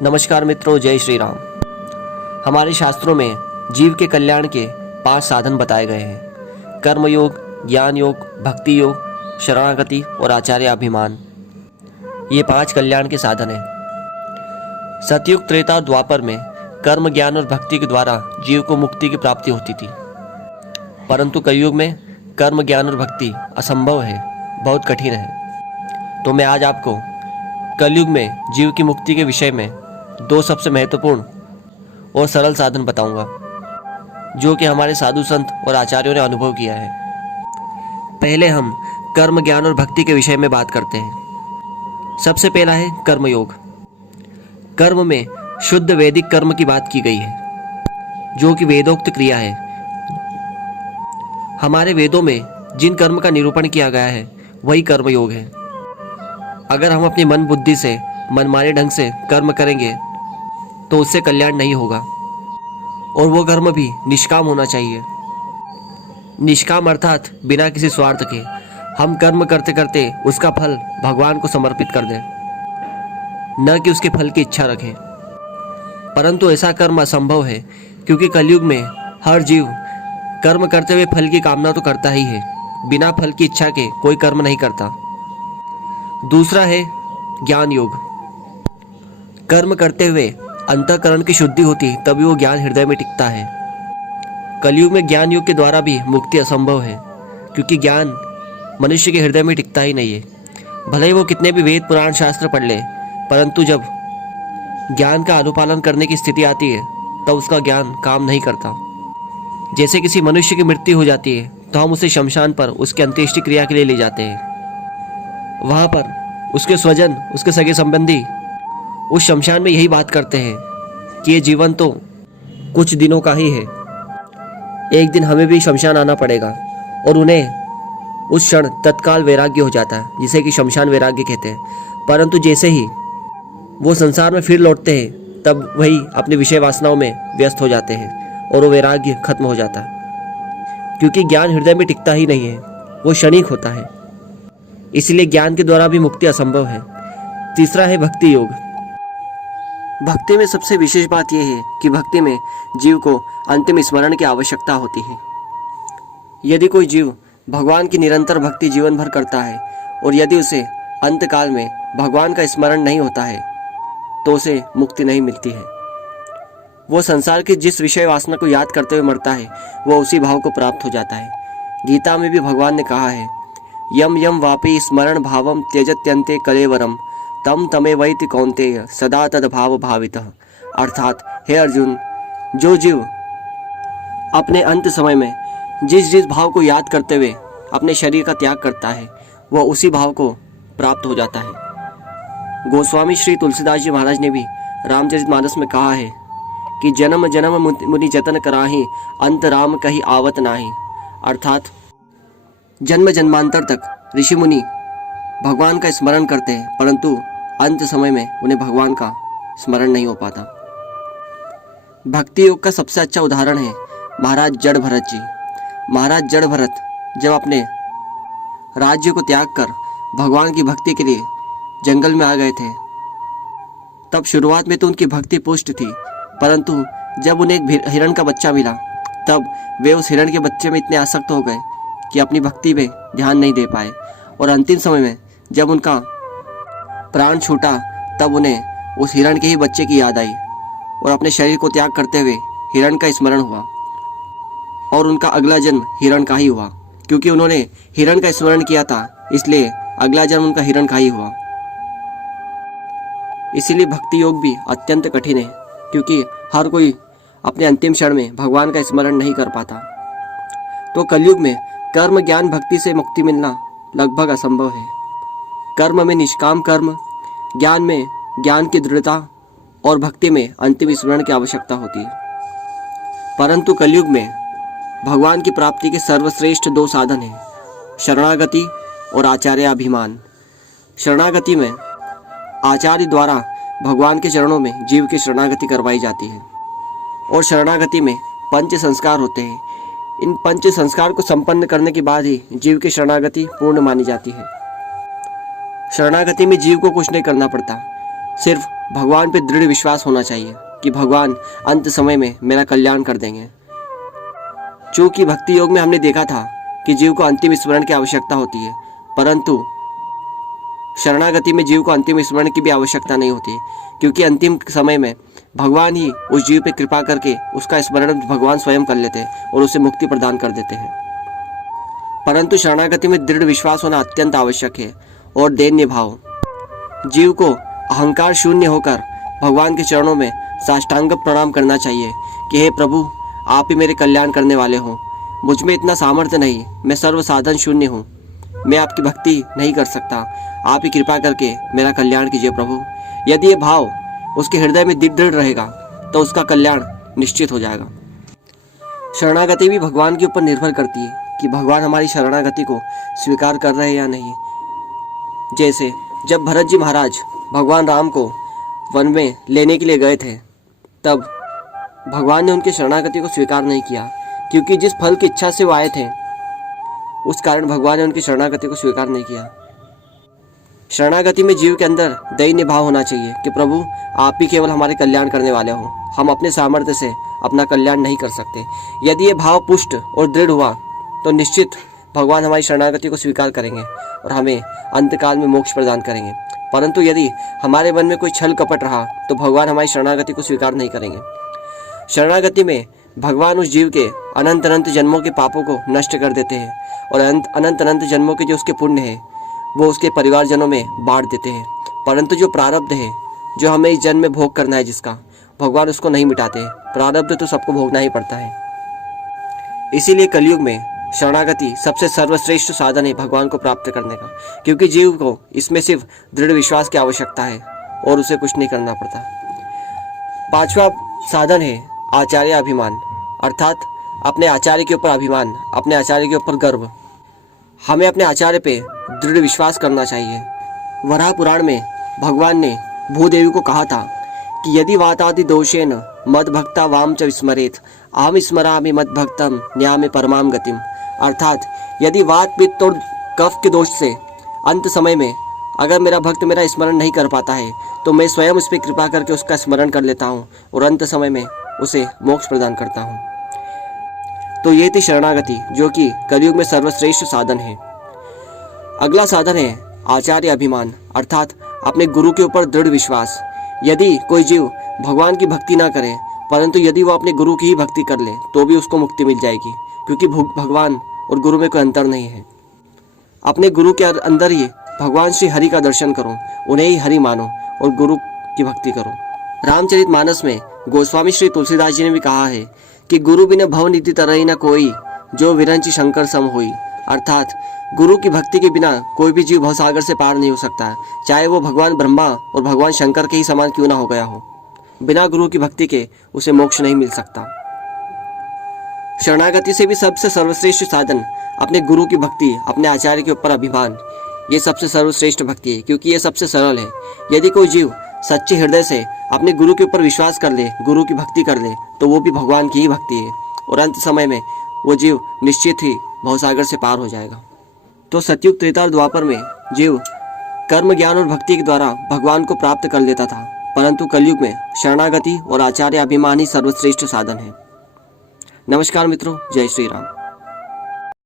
नमस्कार मित्रों, जय श्री राम। हमारे शास्त्रों में जीव के कल्याण के 5 साधन बताए गए हैं। कर्म योग, ज्ञान योग, भक्ति योग, शरणागति और आचार्य अभिमान। ये 5 कल्याण के साधन हैं। सतयुग, त्रेता और द्वापर में कर्म, ज्ञान और भक्ति के द्वारा जीव को मुक्ति की प्राप्ति होती थी, परंतु कलयुग में कर्म, ज्ञान और भक्ति असंभव है, बहुत कठिन है। तो मैं आज आपको कलयुग में जीव की मुक्ति के विषय में 2 सबसे महत्वपूर्ण और सरल साधन बताऊंगा, जो कि हमारे साधु संत और आचार्यों ने अनुभव किया है। पहले हम कर्म, ज्ञान और भक्ति के विषय में बात करते हैं। सबसे पहला है कर्म योग। कर्म में शुद्ध वैदिक कर्म की बात की गई है, जो कि वेदोक्त क्रिया है। हमारे वेदों में जिन कर्म का निरूपण किया गया है वही कर्म योग है। अगर हम अपनी मन बुद्धि से मनमाने ढंग से कर्म करेंगे तो उससे कल्याण नहीं होगा, और वो कर्म भी निष्काम होना चाहिए। निष्काम अर्थात बिना किसी स्वार्थ के हम कर्म करते करते उसका फल भगवान को समर्पित कर दें, न कि उसके फल की इच्छा रखें। परंतु ऐसा कर्म असंभव है, क्योंकि कलयुग में हर जीव कर्म करते हुए फल की कामना तो करता ही है, बिना फल की इच्छा के कोई कर्म नहीं करता। दूसरा है ज्ञान योग। कर्म करते हुए अंतःकरण की शुद्धि होती तभी वो ज्ञान हृदय में टिकता है। कलयुग में ज्ञान योग के द्वारा भी मुक्ति असंभव है, क्योंकि ज्ञान मनुष्य के हृदय में टिकता ही नहीं है। भले ही वो कितने भी वेद पुराण शास्त्र पढ़ ले, परंतु जब ज्ञान का अनुपालन करने की स्थिति आती है तब उसका ज्ञान काम नहीं करता। जैसे किसी मनुष्य की मृत्यु हो जाती है तो हम उसे शमशान पर उसके अंत्येष्टि क्रिया के लिए ले जाते हैं। वहाँ पर उसके स्वजन, उसके सगे संबंधी उस शमशान में यही बात करते हैं कि ये जीवन तो कुछ दिनों का ही है, एक दिन हमें भी शमशान आना पड़ेगा। और उन्हें उस क्षण तत्काल वैराग्य हो जाता है, जिसे कि शमशान वैराग्य कहते हैं। परंतु जैसे ही वो संसार में फिर लौटते हैं तब वही अपनी विषय वासनाओं में व्यस्त हो जाते हैं और वो वैराग्य खत्म हो जाता है, क्योंकि ज्ञान हृदय में टिकता ही नहीं है, वो क्षणिक होता है। इसलिए ज्ञान के द्वारा भी मुक्ति असंभव है। तीसरा है भक्ति योग। भक्ति में सबसे विशेष बात यह है कि भक्ति में जीव को अंतिम स्मरण की आवश्यकता होती है। यदि कोई जीव भगवान की निरंतर भक्ति जीवन भर करता है और यदि उसे अंतकाल में भगवान का स्मरण नहीं होता है तो उसे मुक्ति नहीं मिलती है। वो संसार की जिस विषय वासना को याद करते हुए मरता है वो उसी भाव को प्राप्त हो जाता है। गीता में भी भगवान ने कहा है, यम यम वापि स्मरण भावम त्यजत्यन्ते कलेवरम तम तमेवैति कौन्तेय सदा तद भाव भावितः। अर्थात हे अर्जुन, जो जीव अपने अंत समय में जिस जिस भाव को याद करते हुए अपने शरीर का त्याग करता है वह उसी भाव को प्राप्त हो जाता है। गोस्वामी श्री तुलसीदास जी महाराज ने भी रामचरितमानस में कहा है कि जन्म जन्म मुनि जतन कराही अंत राम कहीं आवत नाही। अर्थात जन्म जन्मांतर तक ऋषि मुनि भगवान का स्मरण करते हैं, परंतु अंत समय में उन्हें भगवान का स्मरण नहीं हो पाता। भक्ति योग का सबसे अच्छा उदाहरण है महाराज जड़ भरत जी। महाराज जड़ भरत जब अपने राज्य को त्याग कर भगवान की भक्ति के लिए जंगल में आ गए थे, तब शुरुआत में तो उनकी भक्ति पुष्ट थी, परंतु जब उन्हें एक हिरण का बच्चा मिला तब वे उस हिरण के बच्चे में इतने आसक्त हो गए कि अपनी भक्ति पे ध्यान नहीं दे पाए। और अंतिम समय में जब उनका प्राण छूटा तब उन्हें उस हिरण के ही बच्चे की याद आई और अपने शरीर को त्याग करते हुए हिरण का स्मरण हुआ, और उनका अगला जन्म हिरण का ही हुआ। क्योंकि उन्होंने हिरण का स्मरण किया था, इसलिए अगला जन्म उनका हिरण का ही हुआ। इसीलिए भक्ति योग भी अत्यंत कठिन है, क्योंकि हर कोई अपने अंतिम क्षण में भगवान का स्मरण नहीं कर पाता। तो कलयुग में कर्म, ज्ञान, भक्ति से मुक्ति मिलना लगभग असंभव है। कर्म में निष्काम कर्म, ज्ञान में ज्ञान की दृढ़ता और भक्ति में अंतिम स्मरण की आवश्यकता होती है। परंतु कलयुग में भगवान की प्राप्ति के सर्वश्रेष्ठ 2 साधन हैं, शरणागति और आचार्य अभिमान। शरणागति में आचार्य द्वारा भगवान के चरणों में जीव की शरणागति करवाई जाती है, और शरणागति में 5 संस्कार होते हैं। इन 5 संस्कार को संपन्न करने के बाद ही जीव की शरणागति पूर्ण मानी जाती है। शरणागति में जीव को कुछ नहीं करना पड़ता, सिर्फ भगवान पे दृढ़ विश्वास होना चाहिए कि भगवान अंत समय में मेरा कल्याण कर देंगे। चूंकि भक्ति योग में हमने देखा था कि जीव को अंतिम स्मरण की आवश्यकता होती है, परंतु शरणागति में जीव को अंतिम स्मरण की भी आवश्यकता नहीं होती, क्योंकि अंतिम समय में भगवान ही उस जीव पे कृपा करके उसका स्मरण भगवान स्वयं कर लेते हैं और उसे मुक्ति प्रदान कर देते हैं। परंतु शरणागति में दृढ़ विश्वास होना अत्यंत आवश्यक है और दैन्य भाव। जीव को अहंकार शून्य होकर भगवान के चरणों में साष्टांग प्रणाम करना चाहिए कि हे प्रभु, आप ही मेरे कल्याण करने वाले हो। मुझ में इतना सामर्थ्य नहीं, मैं सर्व साधन शून्य हूँ, मैं आपकी भक्ति नहीं कर सकता, आप ही कृपा करके मेरा कल्याण कीजिए प्रभु। यदि ये भाव उसके हृदय में दृढ़ रहेगा तो उसका कल्याण निश्चित हो जाएगा। शरणागति भी भगवान के ऊपर निर्भर करती है कि भगवान हमारी शरणागति को स्वीकार कर रहे हैं या नहीं। जैसे जब भरत जी महाराज भगवान राम को वन में लेने के लिए गए थे, तब भगवान ने उनकी शरणागति को स्वीकार नहीं किया, क्योंकि जिस फल की इच्छा से वो आए थे उस कारण भगवान ने उनकी शरणागति को स्वीकार नहीं किया। शरणागति में जीव के अंदर दैन्य भाव होना चाहिए कि प्रभु, आप ही केवल हमारे कल्याण करने वाले हो, हम अपने सामर्थ्य से अपना कल्याण नहीं कर सकते। यदि ये भाव पुष्ट और दृढ़ हुआ तो निश्चित भगवान हमारी शरणागति को स्वीकार करेंगे और हमें अंतकाल में मोक्ष प्रदान करेंगे। परंतु यदि हमारे मन में कोई छल कपट रहा तो भगवान हमारी शरणागति को स्वीकार नहीं करेंगे। शरणागति में भगवान उस जीव के अनंत अनंत जन्मों के पापों को नष्ट कर देते हैं और अनंत अनंत जन्मों के जो उसके पुण्य है वो उसके परिवारजनों में बांट देते हैं। परंतु जो प्रारब्ध है, जो हमें इस जन्म में भोग करना है, जिसका भगवान उसको नहीं मिटाते। प्रारब्ध तो सबको भोगना ही पड़ता है। इसीलिए कलयुग में शरणागति सबसे सर्वश्रेष्ठ साधन है भगवान को प्राप्त करने का, क्योंकि जीव को इसमें सिर्फ दृढ़ विश्वास की आवश्यकता है और उसे कुछ नहीं करना पड़ता। पांचवा साधन है आचार्य अभिमान, अर्थात अपने आचार्य के ऊपर अभिमान, अपने आचार्य के ऊपर गर्व। हमें अपने आचार्य पे दृढ़ विश्वास करना चाहिए। वराह पुराण में भगवान ने भूदेवी को कहा था कि यदि वातादि दोषेन मद भक्ता वाम च विस्मरेत अहम स्मरामि मद भक्तम न्यामे परमाम गतिम, अर्थात यदि वात पित्त और कफ के दोष से अंत समय में अगर मेरा भक्त मेरा स्मरण नहीं कर पाता है तो मैं स्वयं उस पर कृपा करके उसका स्मरण कर लेता हूँ और अंत समय में उसे मोक्ष प्रदान करता हूँ। तो ये थी शरणागति, जो कि कलयुग में सर्वश्रेष्ठ साधन है। अगला साधन है आचार्य अभिमान, अर्थात अपने गुरु के ऊपर दृढ़ विश्वास। यदि कोई जीव भगवान की भक्ति ना करे, परंतु यदि वो अपने गुरु की ही भक्ति कर ले तो भी उसको मुक्ति मिल जाएगी, क्योंकि भगवान और गुरु में कोई अंतर नहीं है। अपने गुरु के अंदर ही भगवान श्री हरि का दर्शन करो, उन्हें ही हरि मानो और गुरु की भक्ति करो। रामचरितमानस में गोस्वामी श्री तुलसीदास जी ने भी कहा है कि गुरु बिना भव निधि तरही न कोई, जो विरंची शंकर सम होई, अर्थात गुरु की भक्ति के बिना कोई भी जीव भवसागर से पार नहीं हो सकता, चाहे वो भगवान ब्रह्मा और भगवान शंकर के ही समान क्यों ना हो गया हो। बिना गुरु की भक्ति के उसे मोक्ष नहीं मिल सकता। शरणागति से भी सबसे सर्वश्रेष्ठ साधन अपने गुरु की भक्ति, अपने आचार्य के ऊपर अभिमान, ये सबसे सर्वश्रेष्ठ भक्ति है, क्योंकि ये सबसे सरल है। यदि कोई जीव सच्चे हृदय से अपने गुरु के ऊपर विश्वास कर ले, गुरु की भक्ति कर ले, तो वो भी भगवान की ही भक्ति है और अंत समय में वो जीव निश्चित ही भवसागर से पार हो जाएगा। तो सतयुग, त्रेता और द्वापर में जीव कर्म, ज्ञान और भक्ति के द्वारा भगवान को प्राप्त कर लेता था, परंतु कलयुग में शरणागति और आचार्य अभिमान ही सर्वश्रेष्ठ साधन है। नमस्कार मित्रों, जय श्री राम।